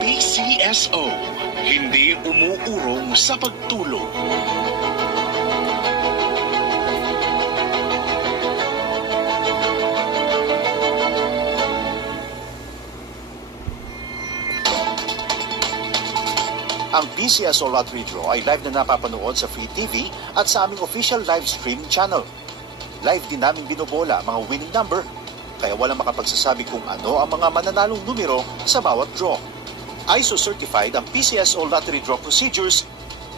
PCSO, hindi umuurong sa pagtulong. Ang PCSO Lottery Draw ay live na napapanood sa Free TV at sa aming official live streaming channel. Live din namin binobola mga winning number, kaya walang makapagsasabi kung ano ang mga mananalong numero sa bawat draw. ISO-certified ang PCSO Lottery Draw procedures,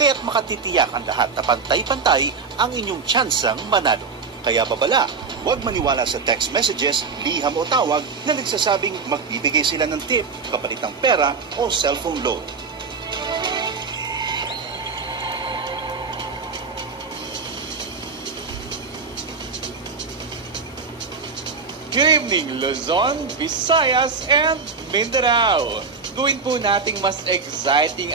kaya't makatitiyak ang lahat na pantay-pantay ang inyong tsansang manalo. Kaya babala, huwag maniwala sa text messages, liham o tawag na nagsasabing magbibigay sila ng tip, kapalit ng pera o cellphone loan. Good evening, Luzon, Visayas, and Mindanao. Gawin po nating mas exciting